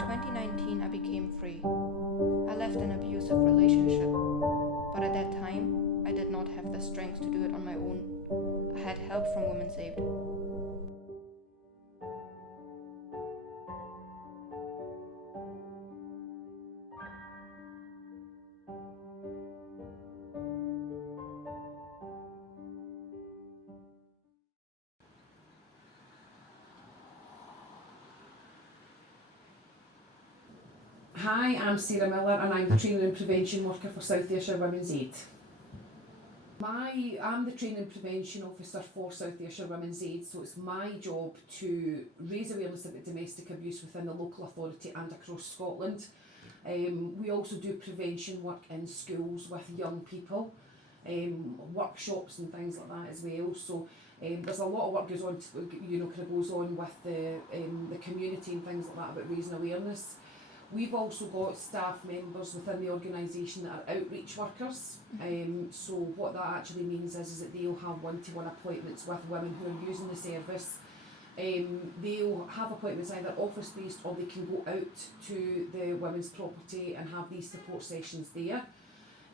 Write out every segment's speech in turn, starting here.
2019, I became free. I left an abusive relationship, but at that time, I did not have the strength to do it on my own. I had help from Women Saved. Hi, I'm Sarah Millar and I'm the Training and Prevention Worker for South Ayrshire Women's Aid. I'm the Training and Prevention Officer for South Ayrshire Women's Aid, so it's my job to raise awareness about domestic abuse within the local authority and across Scotland. We also do prevention work in schools with young people, workshops and things like that as well. So there's a lot of work goes on, goes on with the community and things like that about raising awareness. We've also got staff members within the organisation that are outreach workers. So what that actually means is that they'll have one-to-one appointments with women who are using the service. They'll have appointments either office-based or they can go out to the women's property and have these support sessions there.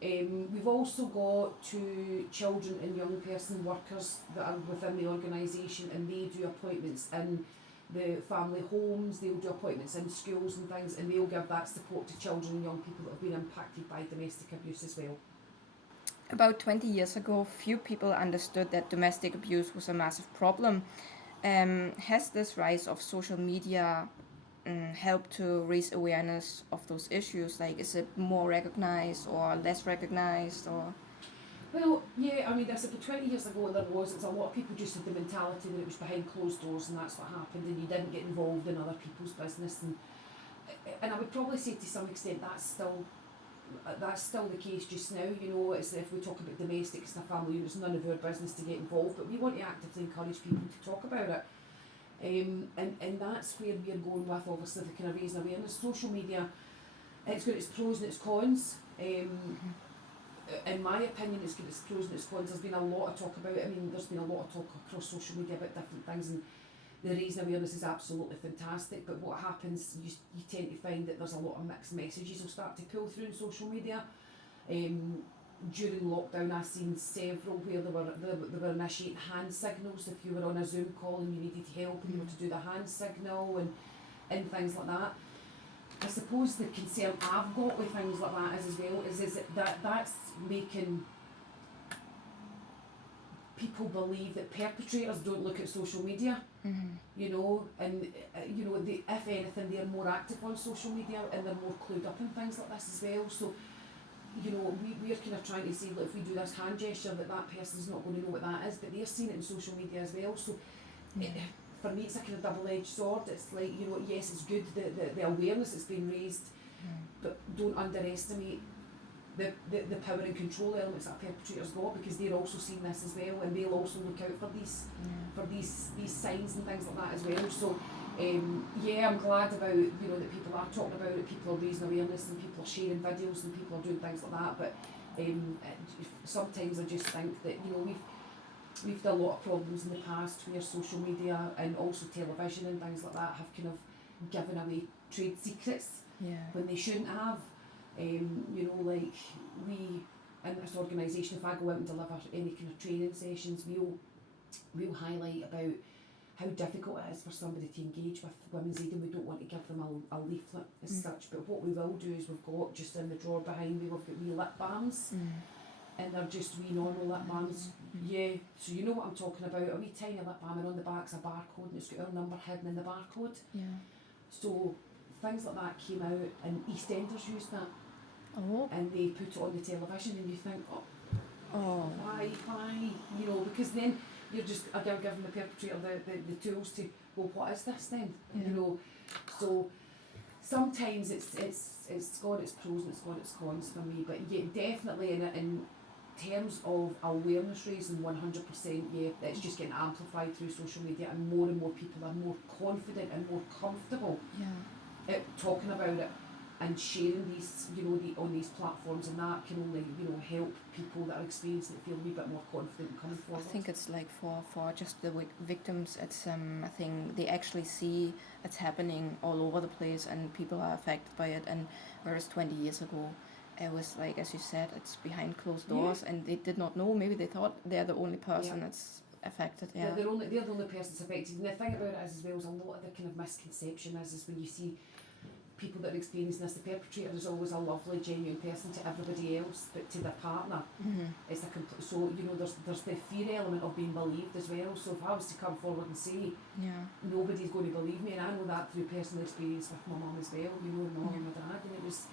We've also got 2 children and young person workers that are within the organisation, and they do appointments in the family homes, they'll do appointments in schools and things, and they'll give that support to children and young people that have been impacted by domestic abuse as well. About 20 years ago, few people understood that domestic abuse was a massive problem. Has this rise of social media helped to raise awareness of those issues? Like, is it more recognized or less recognized, or? Well, yeah, I mean, there's about 20 years ago it's a lot of people just had the mentality that it was behind closed doors and that's what happened, and you didn't get involved in other people's business, and I would probably say to some extent that's still the case just now. You know, it's, if we talk about domestic and a family unit, it's none of our business to get involved, but we want to actively encourage people to talk about it. And that's where we're going with, obviously, the kind of raising awareness. Social media, it's got its pros and its cons. In my opinion, it's got its pros and its cons. There's been a lot of talk about it. I mean, there's been a lot of talk across social media about different things, and the raising awareness is absolutely fantastic. But what happens, you tend to find that there's a lot of mixed messages will start to pull through in social media. During lockdown, I've seen several where they were initiating hand signals. If you were on a Zoom call and you needed help and you were to do the hand signal and things like that. I suppose the concern I've got with things like that is as well is that's making people believe that perpetrators don't look at social media, you know, and if anything, they're more active on social media and they're more clued up in things like this as well. So, you know, we're kind of trying to say, look, if we do this hand gesture, that person's not going to know what that is, but they're seeing it in social media as well. So, for me, it's a kind of double-edged sword. It's like, you know, yes, it's good, the awareness that's been raised, but don't underestimate the power and control elements that perpetrators got, because they're also seeing this as well, and they'll also look out for these signs and things like that as well. So I'm glad about, you know, that people are talking about it, people are raising awareness, and people are sharing videos, and people are doing things like that. But sometimes I just think that, you know, we've had a lot of problems in the past where social media and also television and things like that have kind of given away trade secrets when they shouldn't have. You know, like we in this organisation, if I go out and deliver any kind of training sessions, we'll highlight about how difficult it is for somebody to engage with Women's Aid, and we don't want to give them a leaflet as such. But what we will do is we've got just in the drawer behind me, we've got wee lip balms. And they're just wee normal lip balms. Yeah, so you know what I'm talking about, a wee tiny lip balm, and on the back's a barcode, and it's got our number hidden in the barcode. So things like that came out, and EastEnders used that. And they put it on the television, and you think, why, you know, because then you're just again giving the perpetrator the tools to, well, what is this then? You know, so sometimes it's got its pros and it's got its cons for me, but yeah, definitely in terms of awareness raising, 100%, yeah, it's just getting amplified through social media, and more people are more confident and more comfortable at talking about it. and sharing these, on these platforms, and that can only, help people that are experiencing it feel a wee bit more confident in coming forward. I think it's like for just the victims, it's I think they actually see it's happening all over the place and people are affected by it. And whereas 20 years ago, it was like, as you said, it's behind closed doors and they did not know. Maybe they thought they're the only person that's affected. Yeah, they're the only persons affected. And the thing about it is, as well, is a lot of the kind of misconception is when you see people that are experiencing this, the perpetrator is always a lovely, genuine person to everybody else, but to their partner, it's a complete. So there's the fear element of being believed as well. So if I was to come forward and say, nobody's going to believe me, and I know that through personal experience with my mum as well, my mum and my dad, and it was,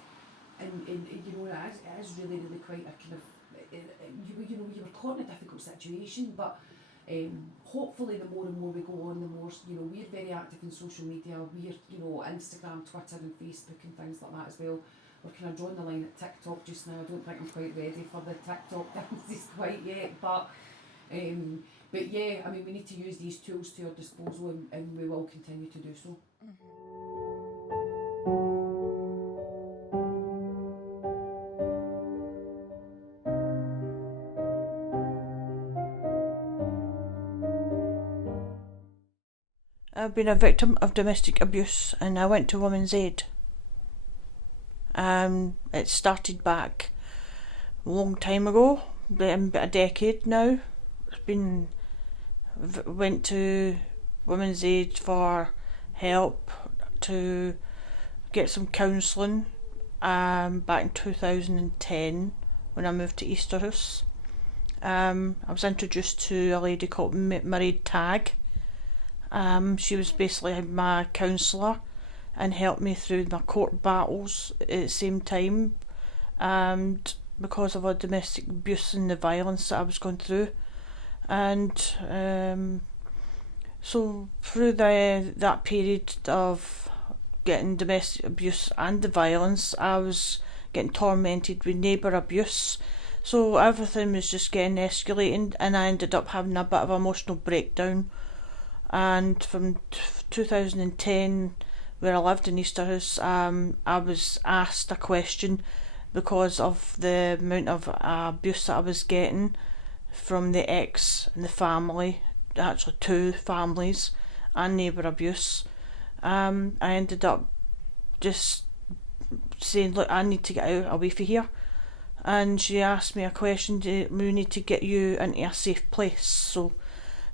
and it is really, really quite a kind of, you were caught in a difficult situation, but. Hopefully the more and more we go on, the more, we're very active in social media. We're, Instagram, Twitter and Facebook and things like that as well. We're kind of drawing the line at TikTok just now. I don't think I'm quite ready for the TikTok dances quite yet, but yeah, I mean, we need to use these tools to our disposal, and we will continue to do so. I've been a victim of domestic abuse and I went to Women's Aid. It started back a long time ago, about a decade now. Went to Women's Aid for help, to get some counselling back in 2010 when I moved to Easterhouse. I was introduced to a lady called Married Tag. She was basically my counsellor and helped me through my court battles at the same time, and because of the domestic abuse and the violence that I was going through. And so through that period of getting domestic abuse and the violence, I was getting tormented with neighbour abuse. So everything was just getting escalating, and I ended up having a bit of an emotional breakdown. And from 2010, where I lived in Easterhouse, I was asked a question because of the amount of abuse that I was getting from the ex and the family, actually two families, and neighbour abuse. I ended up just saying, look, I need to get out away from here. And she asked me a question, we need to get you into a safe place. So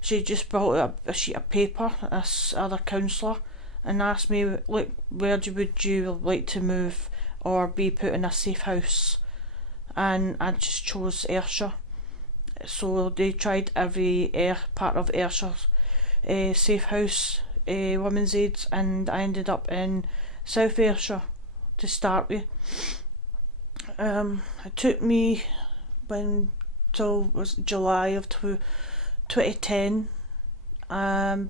she just brought up a sheet of paper, this other counsellor, and asked me, look, would you like to move or be put in a safe house? And I just chose Ayrshire. So they tried every part of Ayrshire's safe house, Women's Aid, and I ended up in South Ayrshire to start with. It took me till was July of 2010, and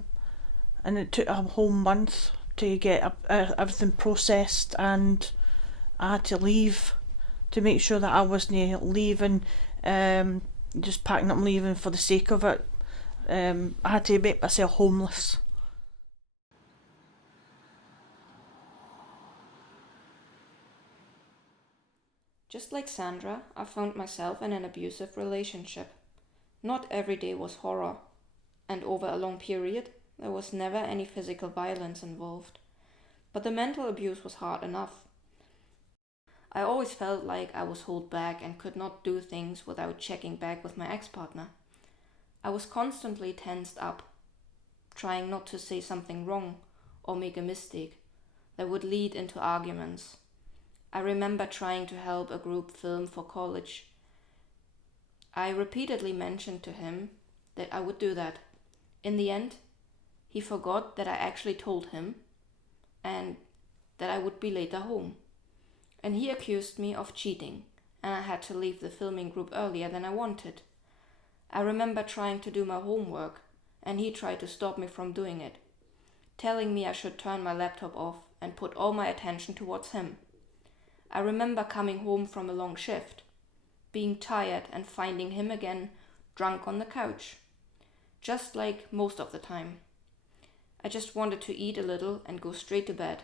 it took a whole month to get everything processed, and I had to leave to make sure that I wasn't leaving, just packing up and leaving for the sake of it. I had to make myself homeless. Just like Sandra, I found myself in an abusive relationship. Not every day was horror, and over a long period, there was never any physical violence involved. But the mental abuse was hard enough. I always felt like I was held back and could not do things without checking back with my ex-partner. I was constantly tensed up, trying not to say something wrong or make a mistake that would lead into arguments. I remember trying to help a group film for college. I repeatedly mentioned to him that I would do that. In the end, he forgot that I actually told him and that I would be later home. And he accused me of cheating, and I had to leave the filming group earlier than I wanted. I remember trying to do my homework, and he tried to stop me from doing it, telling me I should turn my laptop off and put all my attention towards him. I remember coming home from a long shift, being tired and finding him again drunk on the couch, just like most of the time. I just wanted to eat a little and go straight to bed,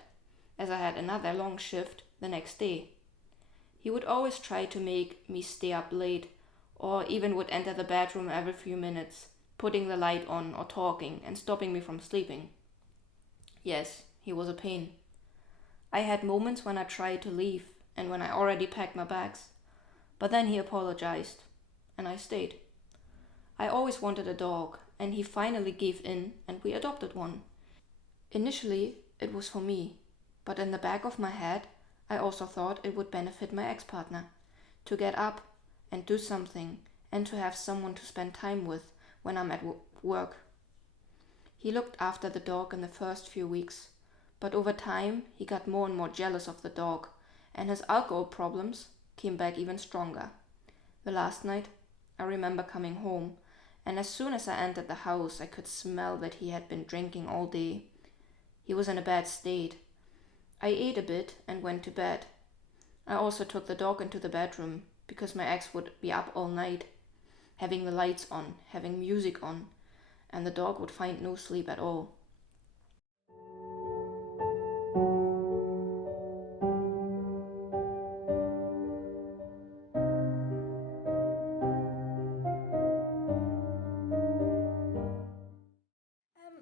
as I had another long shift the next day. He would always try to make me stay up late, or even would enter the bedroom every few minutes, putting the light on or talking and stopping me from sleeping. Yes, he was a pain. I had moments when I tried to leave and when I already packed my bags, but then he apologized, and I stayed. I always wanted a dog, and he finally gave in and we adopted one. Initially, it was for me, but in the back of my head, I also thought it would benefit my ex-partner to get up and do something and to have someone to spend time with when I'm at work. He looked after the dog in the first few weeks, but over time he got more and more jealous of the dog, and his alcohol problems came back even stronger. The last night, I remember coming home, and as soon as I entered the house, I could smell that he had been drinking all day. He was in a bad state. I ate a bit and went to bed. I also took the dog into the bedroom because my ex would be up all night, having the lights on, having music on, and the dog would find no sleep at all.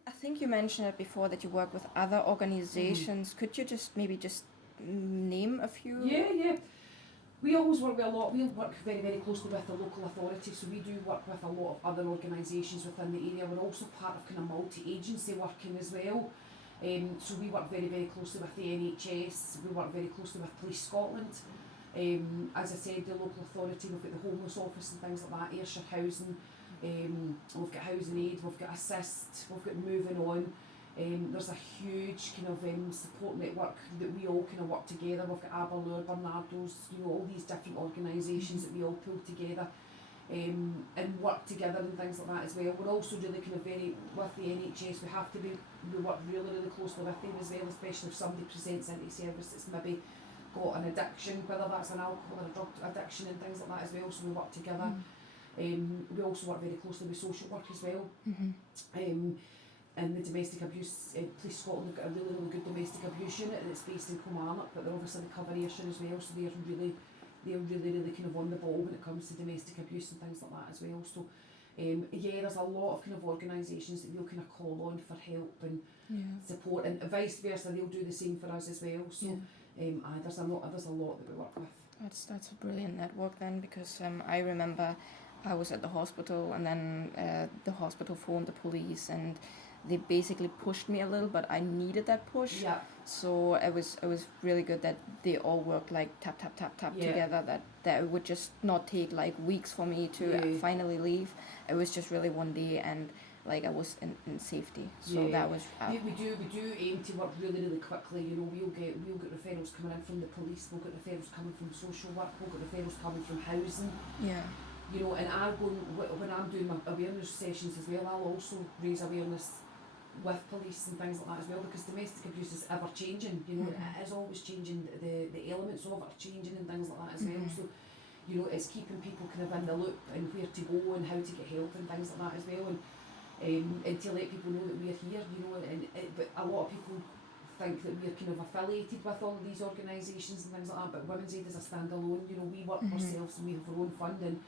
I think you mentioned it before that you work with other organizations. Could you just name a few? Yeah. We always work with a lot. We work very, very closely with the local authorities, so we do work with a lot of other organisations within the area. We're also part of kind of multi-agency working as well. So we work very, very closely with the NHS. We work very closely with Police Scotland. As I said, the local authority, we've got the homeless office and things like that, Ayrshire Housing. We've got Housing Aid, we've got Assist, we've got Moving On. There's a huge kind of support network that we all kind of work together. We've got Aberlour, Barnardo's, all these different organisations that we all pull together and work together and things like that as well. We're also really kind of very, with the NHS, we work really, really closely with them as well, especially if somebody presents into service that's maybe got an addiction, whether that's an alcohol or a drug addiction and things like that as well, so we work together. We also work very closely with social work as well. And the domestic abuse, Police Scotland have got a really, really good domestic abuse unit and it's based in Kilmarnock, but they're obviously the cover Ayrshire as well, so they're really, really kind of on the ball when it comes to domestic abuse and things like that as well. So there's a lot of kind of organisations that we'll kind of call on for help and support, and vice versa, they'll do the same for us as well. So there's a lot that we work with. That's a brilliant network then, because I remember I was at the hospital and then the hospital phoned the police and they basically pushed me a little, but I needed that push. Yeah. So it was really good that they all worked like tap together, that it would just not take like weeks for me to finally leave. It was just really one day and like I was in safety. So that was we do aim to work really, really quickly. We'll get referrals coming in from the police, we'll get referrals coming from social work, we'll get referrals coming from housing. And when I'm doing my awareness sessions as well, I'll also raise awareness with police and things like that as well, because domestic abuse is ever changing. It is always changing. The elements of it are changing and things like that as well. So it's keeping people kind of in the loop and where to go and how to get help and things like that as well, and to let people know that we're here. But a lot of people think that we're kind of affiliated with all of these organisations and things like that, but Women's Aid is a standalone. We work ourselves and we have our own funding.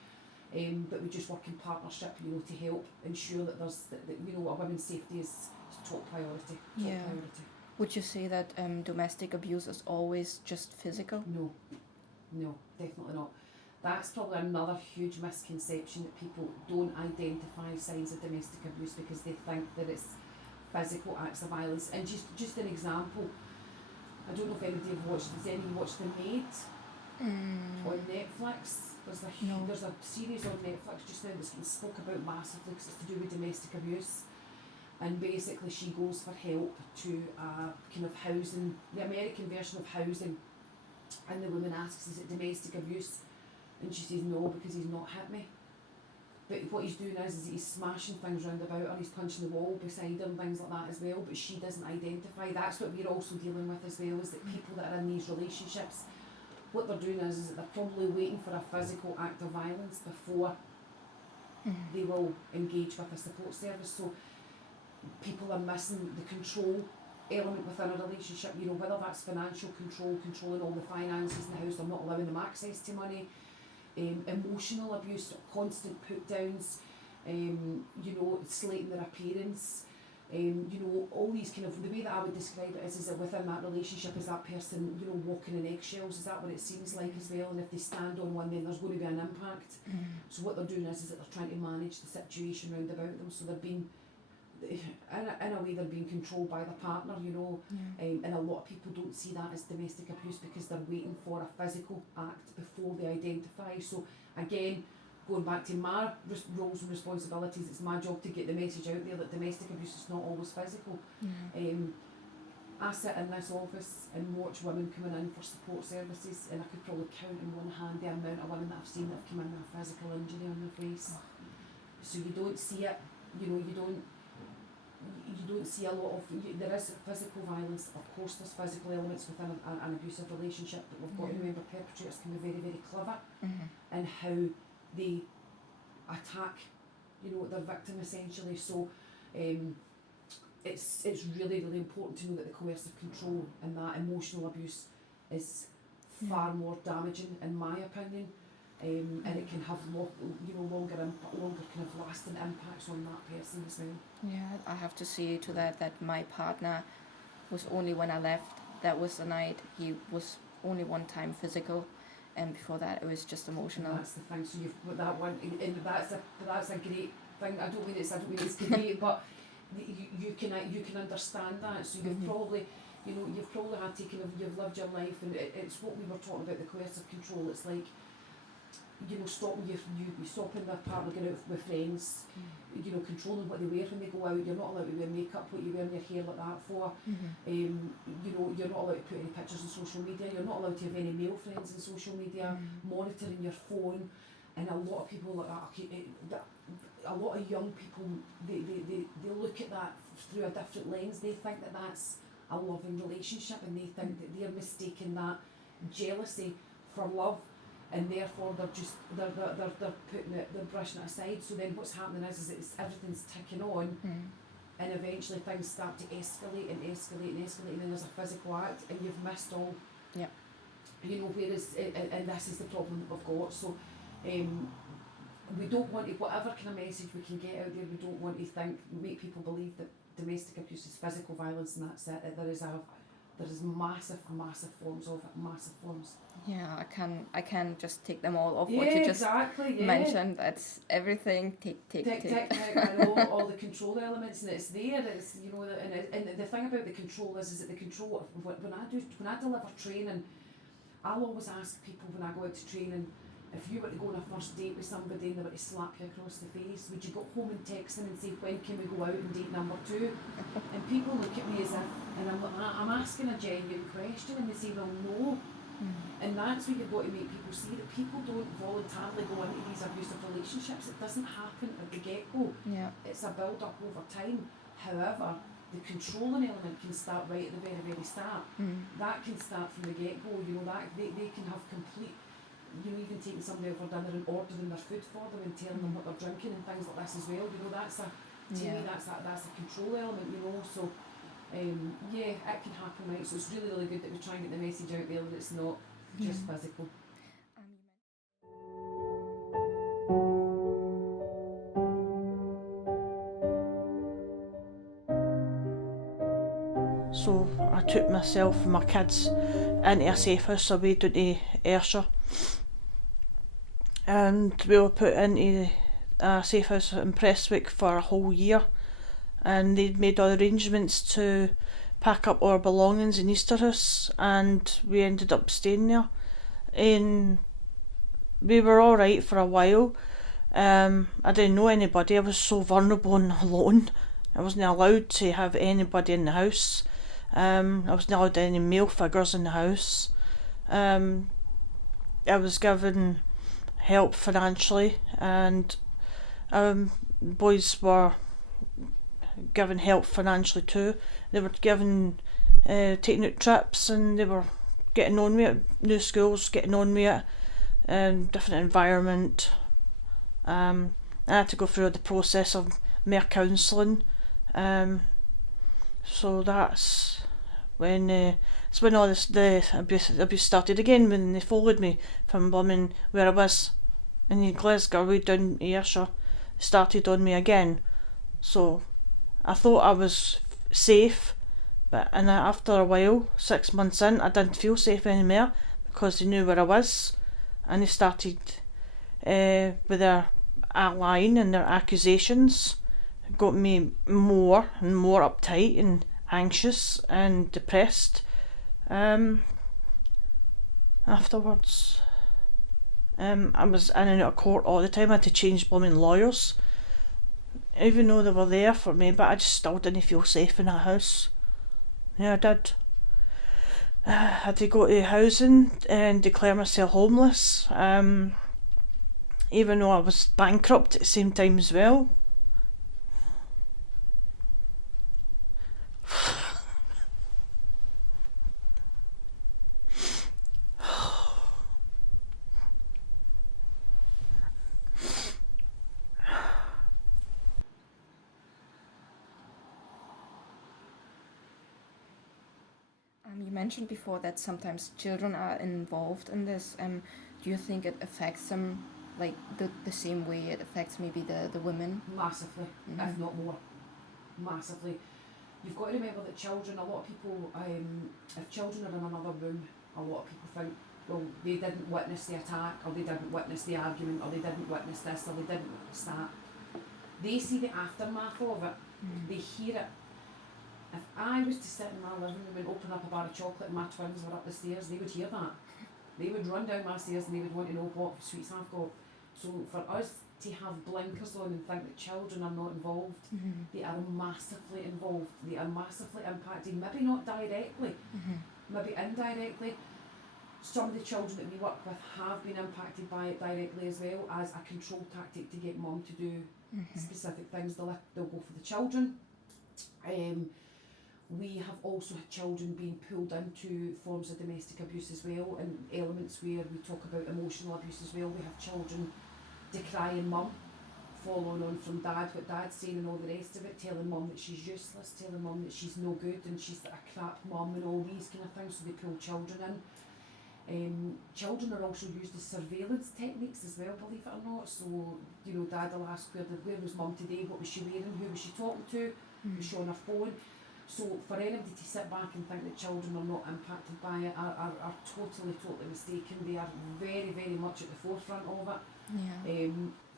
But we just work in partnership, to help ensure that there's that a women's safety is top priority. Priority. Would you say that domestic abuse is always just physical? No, definitely not. That's probably another huge misconception, that people don't identify signs of domestic abuse because they think that it's physical acts of violence. And just an example, I don't know if anybody has watched The Maid on Netflix. There's a series on Netflix just now that's getting spoke about massively because it's to do with domestic abuse, and basically she goes for help to a kind of housing, the American version of housing, and the woman asks, is it domestic abuse? And she says no, because he's not hit me. But what he's doing is he's smashing things round about her, he's punching the wall beside her and things like that as well, but she doesn't identify. That's what we're also dealing with as well, is that people that are in these relationships, what they're doing is that they're probably waiting for a physical act of violence before they will engage with a support service. So people are missing the control element within a relationship, you know, whether that's financial control, controlling all the finances in the house, or not allowing them access to money, emotional abuse, constant put downs, you know, slating their appearance, you know, all these kind of, the way that I would describe it is that within that relationship, is that person, you know, walking in eggshells, is that what it seems like as well? And if they stand on one, then there's going to be an impact. So what they're doing is that they're trying to manage the situation round about them, so they're being, in a way, they're being controlled by the partner, you know. And a lot of people don't see that as domestic abuse because they're waiting for a physical act before they identify. So again, going back to my roles and responsibilities, it's my job to get the message out there that domestic abuse is not always physical. I sit in this office and watch women coming in for support services, and I could probably count in one hand the amount of women that I've seen that have come in with a physical injury on their face. So you don't see it, you know, you don't see a lot of, there is physical violence, of course there's physical elements within an abusive relationship, but we've got to remember perpetrators can be very, very clever in how they attack, you know, their victim essentially. So it's really, really important to know that the coercive control and that emotional abuse is far more damaging, in my opinion. And it can have longer kind of lasting impacts on that person as well. Yeah, I have to see to that my partner was only, when I left, that was the night, he was only one time physical, and before that it was just emotional. And that's the thing. So you've got that one, and that's a great thing. I don't mean it's great, but you can understand that. So you've probably, you know, you've lived your life, and it's what we were talking about, the coercive control. It's like, you know, stopping their partner going out with friends, you know, controlling what they wear when they go out. You're not allowed to wear makeup, what you wear in your hair like that for. You know, you're not allowed to put any pictures on social media. You're not allowed to have any male friends on social media, monitoring your phone. And a lot of people like that, a lot of young people, they look at that through a different lens. They think that that's a loving relationship, and they think that they're mistaking that jealousy for love. And therefore they're putting it, they're brushing it aside. So then what's happening is it's everything's ticking on, and eventually things start to escalate, and then there's a physical act, and you've missed all. Yeah. You know, whereas, and this is the problem that we've got. So we don't want to, whatever kind of message we can get out there, we don't want to make people believe that domestic abuse is physical violence and that's it. There is massive forms of it, massive forms. Yeah, I can just take them all off what you just mentioned. That's everything. Tick. I know all the control elements, and it's there. It's, you know, and the thing about the control is that the control, when I deliver training, I'll always ask people when I go out to training, if you were to go on a first date with somebody and they were to slap you across the face, would you go home and text them and say, when can we go out and date number 2? And people look at me as if, and I'm asking a genuine question, and they say, well, no. And that's what you've got to make people see, that people don't voluntarily go into these abusive relationships. It doesn't happen at the get-go. Yeah. It's a build-up over time. However, the controlling element can start right at the very, very start. That can start from the get-go. You know, that they can have complete, you know, even taking somebody out for dinner and ordering their food for them and telling them what they're drinking and things like this as well. You know, that's a control element, you know. So it can happen, right? So it's really, really good that we try and get the message out there that it's not just physical. So I took myself and my kids into a safe house away down to Ayrshire, and we were put into a safe house in Prestwick for a whole year, and they'd made all arrangements to pack up our belongings in Easterhouse, and we ended up staying there. And we were alright for a while. I didn't know anybody. I was so vulnerable and alone. I wasn't allowed to have anybody in the house. I wasn't allowed any male figures in the house. I was given help financially, and boys were given help financially too. They were given taking out trips, and they were getting on with it, new schools, getting on with it, different environment. I had to go through the process of more counselling. So that's when all the abuse started again, when they followed me from Birmingham where I was in Glasgow way down Ayrshire, started on me again. So I thought I was safe, but after a while, 6 months in, I didn't feel safe anymore because they knew where I was, and they started with their lying and their accusations. It got me more and more uptight and anxious and depressed. Afterwards, I was in and out of court all the time. I had to change blooming lawyers, even though they were there for me, but I just still didn't feel safe in that house. Yeah, I did. I had to go to housing and declare myself homeless, even though I was bankrupt at the same time as well. You mentioned before that sometimes children are involved in this. Do you think it affects them like the same way it affects maybe the women? Massively, if not more. Massively. You've got to remember that children, a lot of people, if children are in another room, a lot of people think, well, they didn't witness the attack, or they didn't witness the argument, or they didn't witness this, or they didn't witness that. They see the aftermath of it, they hear it. If I was to sit in my living room and open up a bar of chocolate and my twins were up the stairs, they would hear that. They would run down my stairs and they would want to know what sweets I've got. So for us to have blinkers on and think that children are not involved, they are massively involved. They are massively impacted, maybe not directly, maybe indirectly. Some of the children that we work with have been impacted by it directly as well, as a control tactic to get mum to do specific things. They'll go for the children. We have also had children being pulled into forms of domestic abuse as well, and elements where we talk about emotional abuse as well. We have children decrying mum, following on from dad, what dad's saying and all the rest of it, telling mum that she's useless, telling mum that she's no good and she's a crap mum and all these kind of things, so they pull children in. Children are also used as surveillance techniques as well, believe it or not. So, dad will ask where was mum today, what was she wearing, who was she talking to, was she on her phone. So for anybody to sit back and think that children are not impacted by it are totally mistaken. They are very, very much at the forefront of it. Yeah.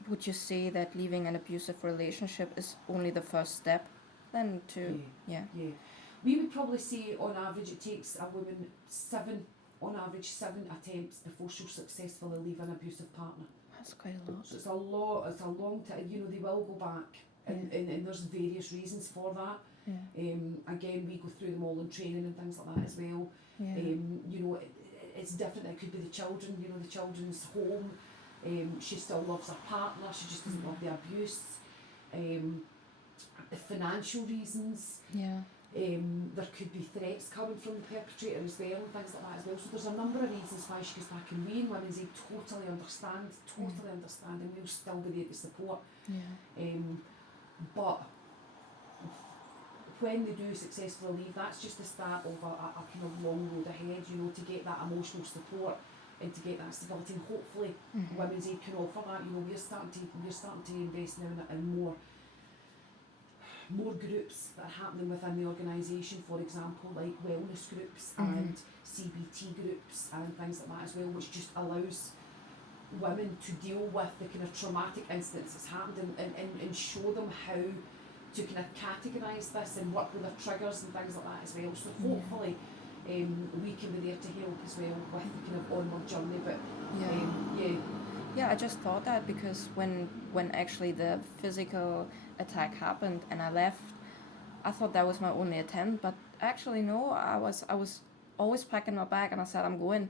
Would you say that leaving an abusive relationship is only the first step then to... Yeah. We would probably say on average it takes a woman 7 attempts before she'll successfully leave an abusive partner. That's quite a lot. So it's a long time. They will go back and there's various reasons for that. Yeah. Again, we go through them all in training and things like that as well. Yeah. It's different. It could be the children, the children's home. She still loves her partner, she just doesn't love the abuse. The financial reasons. Yeah. There could be threats coming from the perpetrator as well and things like that as well. So there's a number of reasons why she goes back, and we in Women's Aid totally understand, and we'll still be there to support. Yeah. But when they do successfully leave, that's just the start of a kind of long road ahead, to get that emotional support and to get that stability. And hopefully Women's Aid can offer that. We're starting to invest now in more groups that are happening within the organisation, for example, like wellness groups and CBT groups and things like that as well, which just allows women to deal with the kind of traumatic incidents that's happened and show them how to kind of categorise this and work with their triggers and things like that as well. So hopefully we can be there to help as well with the kind of onward journey. But I just thought that because when actually the physical attack happened and I left, I thought that was my only attempt, but actually no, I was always packing my bag and I said I'm going,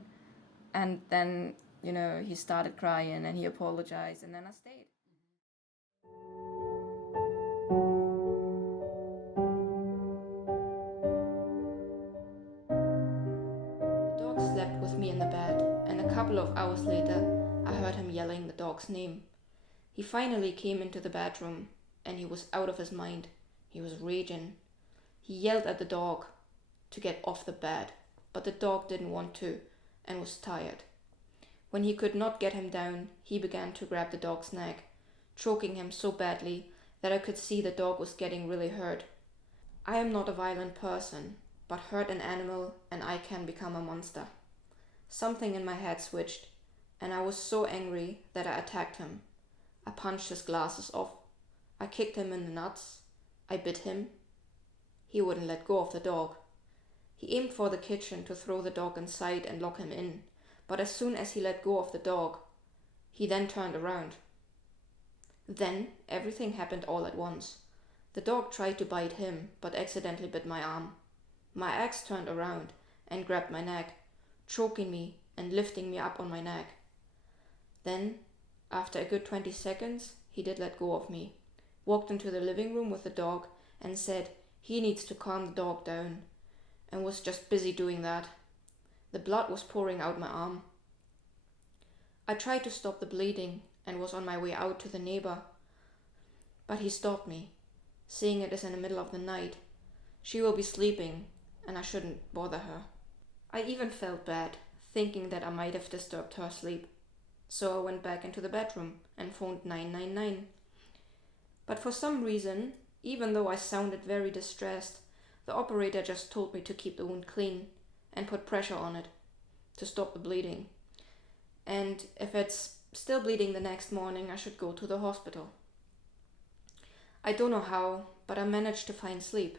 and then he started crying and he apologized and then I stayed. The dog slept with me in the bed, and a couple of hours later I heard him yelling the dog's name. He finally came into the bedroom and he was out of his mind. He was raging. He yelled at the dog to get off the bed, but the dog didn't want to and was tired. When he could not get him down, he began to grab the dog's neck, choking him so badly that I could see the dog was getting really hurt. I am not a violent person, but hurt an animal and I can become a monster. Something in my head switched, and I was so angry that I attacked him. I punched his glasses off. I kicked him in the nuts. I bit him. He wouldn't let go of the dog. He aimed for the kitchen to throw the dog inside and lock him in, but as soon as he let go of the dog, he then turned around. Then everything happened all at once. The dog tried to bite him, but accidentally bit my arm. My ex turned around and grabbed my neck, choking me and lifting me up on my neck. Then, after a good 20 seconds, he did let go of me, walked into the living room with the dog and said he needs to calm the dog down, and was just busy doing that. The blood was pouring out my arm. I tried to stop the bleeding and was on my way out to the neighbor, but he stopped me, seeing it is in the middle of the night. She will be sleeping and I shouldn't bother her. I even felt bad, thinking that I might have disturbed her sleep. So I went back into the bedroom and phoned 999. But for some reason, even though I sounded very distressed, the operator just told me to keep the wound clean and put pressure on it to stop the bleeding. And if it's still bleeding the next morning, I should go to the hospital. I don't know how, but I managed to find sleep.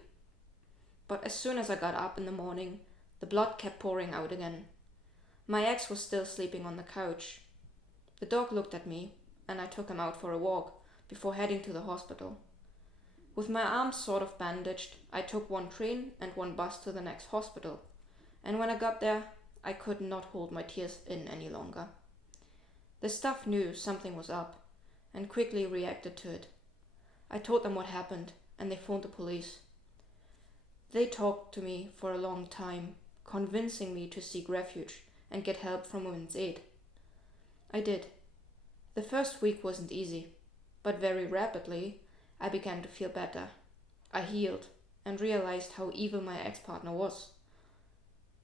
But as soon as I got up in the morning, the blood kept pouring out again. My ex was still sleeping on the couch. The dog looked at me, and I took him out for a walk before heading to the hospital. With my arms sort of bandaged, I took one train and one bus to the next hospital, and when I got there, I could not hold my tears in any longer. The staff knew something was up, and quickly reacted to it. I told them what happened, and they phoned the police. They talked to me for a long time, convincing me to seek refuge and get help from Women's Aid. I did. The first week wasn't easy, but very rapidly I began to feel better. I healed and realized how evil my ex-partner was.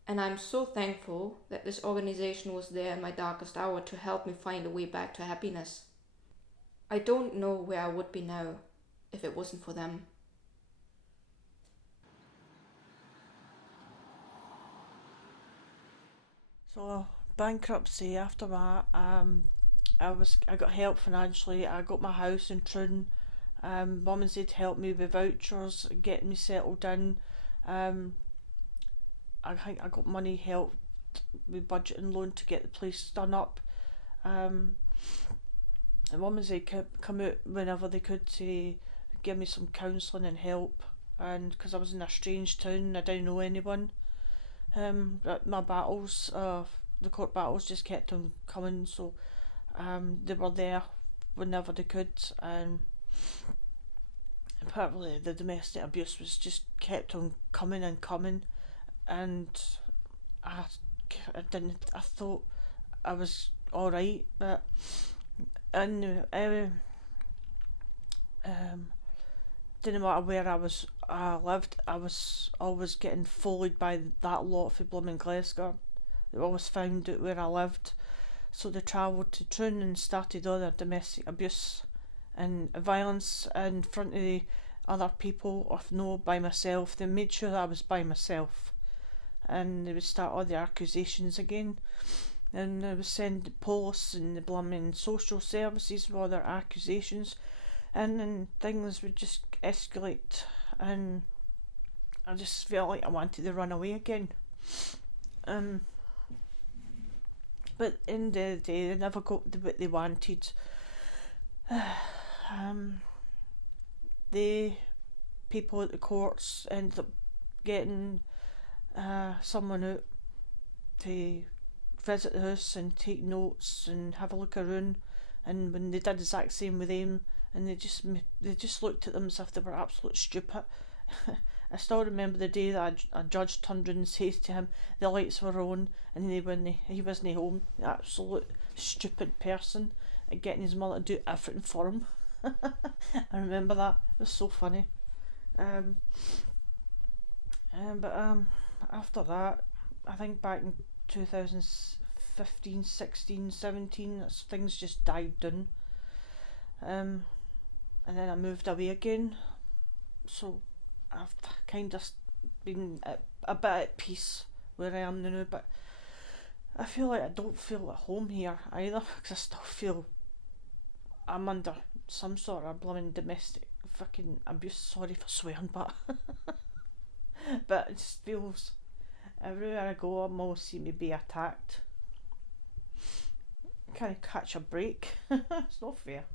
And I'm so thankful that this organization was there in my darkest hour to help me find a way back to happiness. I don't know where I would be now if it wasn't for them. So bankruptcy after that, I got help financially. I got my house in Troon. Mum and Dad helped me with vouchers, getting me settled in. I think I got money helped with budgeting loan to get the place done up. And Mum and Dad come out whenever they could to give me some counselling and help. And because I was in a strange town, I didn't know anyone. My battles, the court battles just kept on coming, so they were there whenever they could, and apparently the domestic abuse was just kept on coming and coming, and I thought I was alright, but anyway, didn't matter where I lived, I was always getting followed by that lot for blooming Glasgow. They always found out where I lived, so they travelled to Troon and started all their domestic abuse and violence in front of the other people, if no by myself. They made sure that I was by myself, and they would start all the accusations again, and they would send police and the blooming social services with all their accusations, and then things would just escalate, and I just felt like I wanted to run away again. But in the day, they never got what they wanted. The people at the courts ended up getting someone out to visit the house and take notes and have a look around, and when they did the exact same with them, and they just looked at them as if they were absolute stupid. I still remember the day that a judge turned around and said to him the lights were on and he wasn't home. The absolute stupid person, and getting his mother to do everything for him. I remember that. It was so funny. But after that, I think back in 2015, 16, 17, things just died down. And then I moved away again, so I've kind of been a bit at peace where I am now, but I feel like I don't feel at home here either, because I still feel I'm under some sort of blooming domestic fucking abuse. Sorry for swearing, but but it just feels everywhere I go I'm always seem to be attacked. Can't catch a break. It's not fair.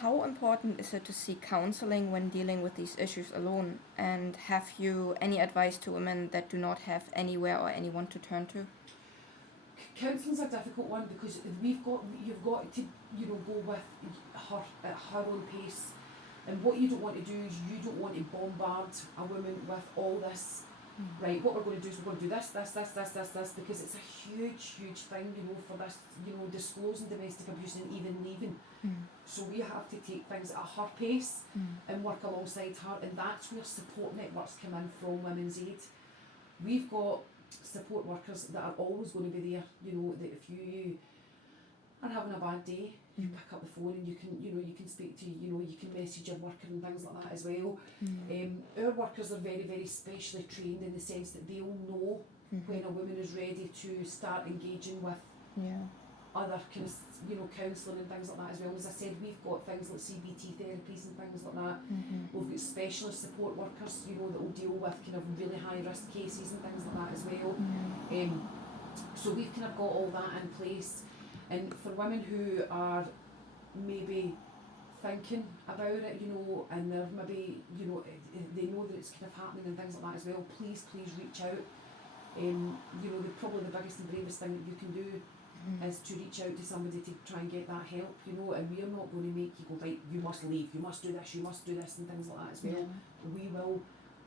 How important is it to seek counseling when dealing with these issues alone? And have you any advice to women that do not have anywhere or anyone to turn to? Counselling's a difficult one because you've got to go with her at her own pace, and what you don't want to do is you don't want to bombard a woman with all this. Right, what we're going to do is we're going to do this, because it's a huge thing, for this, disclosing domestic abuse and even leaving. So we have to take things at her pace and work alongside her, and that's where support networks come in from Women's Aid. We've got support workers that are always going to be there, that if you are having a bad day, you pick up the phone and you can speak to, you can message your worker and things like that as well. Our workers are very, very specially trained in the sense that they'll know when a woman is ready to start engaging with other kind of, counselling and things like that as well. As I said, we've got things like CBT therapies and things like that. We've got specialist support workers, that will deal with kind of really high risk cases and things like that as well. So we've kind of got all that in place. And for women who are maybe thinking about it, and they're maybe, they know that it's kind of happening and things like that as well, please reach out. Probably the biggest and bravest thing that you can do is to reach out to somebody to try and get that help, and we are not going to make you go, right, you must leave, you must do this and things like that as well. We will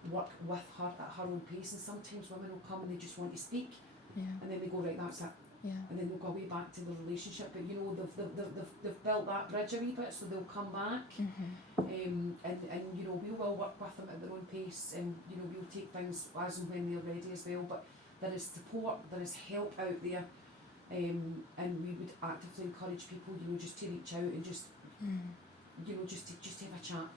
work with her at her own pace, and sometimes women will come and they just want to speak, and then they go, right, that's it. And then they'll go way back to the relationship, but they've built that bridge a wee bit, so they'll come back, and we will work with them at their own pace, and we'll take things as and when they're ready as well. But there is support, there is help out there, and we would actively encourage people, just to reach out and just have a chat.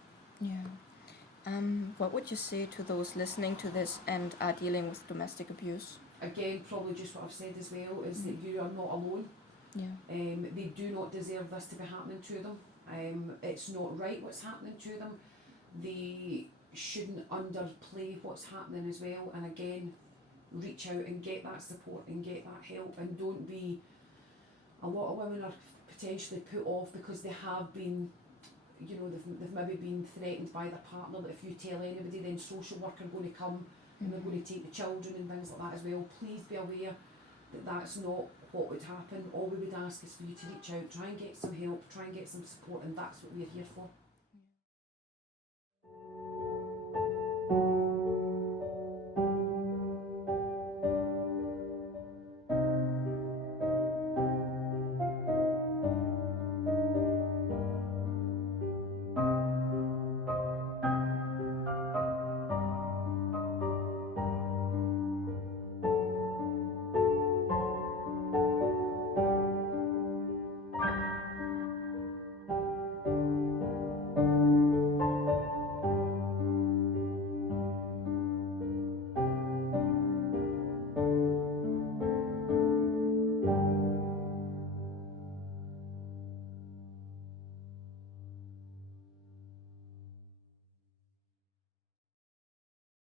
What would you say to those listening to this and are dealing with domestic abuse? Again, probably just what I've said as well, is that you are not alone. They do not deserve this to be happening to them. It's not right what's happening to them. They shouldn't underplay what's happening as well. And again, reach out and get that support and get that help. And don't be, a lot of women are potentially put off because they have been, they've maybe been threatened by their partner that if you tell anybody, then social work are going to come and they're going to take the children and things like that as well. Please be aware that that's not what would happen. All we would ask is for you to reach out, try and get some help, try and get some support, and that's what we're here for.